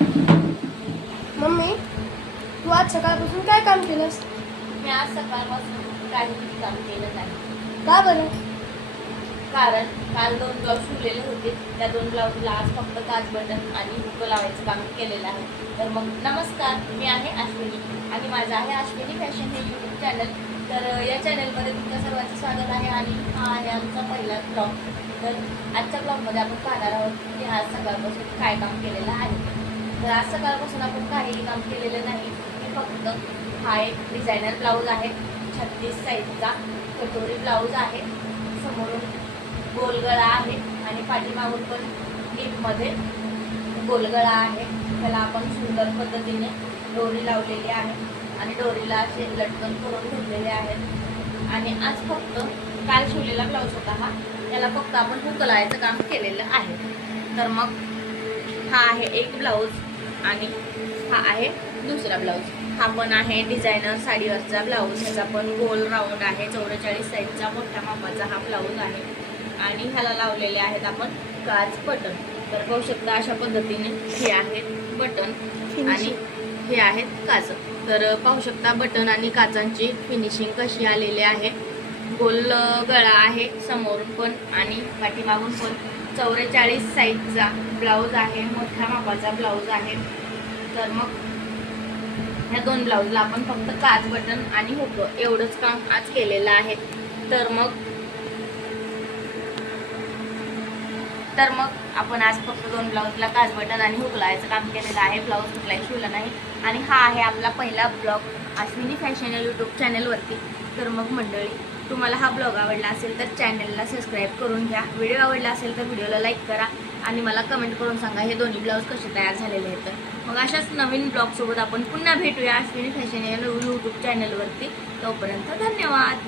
Mummy, तू आज सकाळपासून काय काम केलंस? मी आज सकाळपासून काहीच काम केलं नाही. का बरं? कारण काल 2 ब्लाऊज शिवलेले होते. त्या 2 ब्लाऊजला आज फक्त काच बटन आणि हुक लावायचं काम केलेलं आहे. तर मग नमस्कार, मी आहे अश्विनी आणि माझं आहे अश्विनी फॅशन हे यूट्यूब चॅनल. तर या चॅनलमध्ये तुमच्या सर्वांचं स्वागत आहे आणि हा आहे आमचा पहिला ब्लॉग. तर आजच्या ब्लॉगमध्ये आपण पाहणार आहोत की आज सकाळपासून काय काम केलेलं आहे. तर आज सकाळपासून आपण काहीही काम केलेलं नाही. मी फक्त हा एक डिझायनर ब्लाऊज आहे, 36 साईजचा कटोरी ब्लाऊज आहे. समोरून गोलगळा आहे आणि पाठीमागून पण डीपमध्ये गोलगळा आहे. त्याला आपण सुंदर पद्धतीने दोरी लावलेली आहे आणि दोरीला असे लटकन करून घेतलेले आहेत. आणि आज फक्त काल शिवलेला ब्लाऊज होता हा, त्याला फक्त आपण हुक लावायचं काम केलेलं आहे. तर मग हा आहे एक ब्लाऊज आणि हा आहे दुसरा ब्लाऊज. हा पण आहे डिझायनर साडीवरचा ब्लाऊज. ह्याचा पण गोल राऊंड आहे. 44 साईजचा मोठ्या मापाचा हा ब्लाऊज आहे आणि ह्याला लावलेले आहेत आपण काच बटन. तर पाहू शकता अशा पद्धतीने हे आहेत बटन आणि हे आहेत काच. तर पाहू शकता बटन आणि काचांची फिनिशिंग कशी आलेली आहे. गोल गळा आहे समोरून पण आणि पाठीमागून पण. 44 साईजचा ब्लाऊज आहे, मोठ्या मापाचा ब्लाऊज आहे. तर मग ह्या 2 ब्लाऊजला आपण फक्त काच बटन आणि हुक एवढंच काम आज केलेलं आहे. तर मग आपण आज फक्त 2 ब्लाऊजला काच बटन आणि हुक लावायचं काम केलेलं आहे. ब्लाऊज कुठलाही शिवला नाही. आणि हा आहे आपला पहिला ब्लॉग अश्विनी फॅशन या यूट्यूब चॅनलवरती. तर मग मंडळी, तुम्हाला हा ब्लॉग आवडला असेल तर चॅनलला सबस्क्राईब करून घ्या. व्हिडिओ आवडला असेल तर व्हिडिओला लाईक करा आणि मला कमेंट करून सांगा हे दोन्ही ब्लाऊज कसे तयार झालेले आहेत. तर मग अशाच नवीन ब्लॉगसोबत आपण पुन्हा भेटूया अश्विनी फॅशन या यूट्यूब चॅनलवरती. तोपर्यंत धन्यवाद.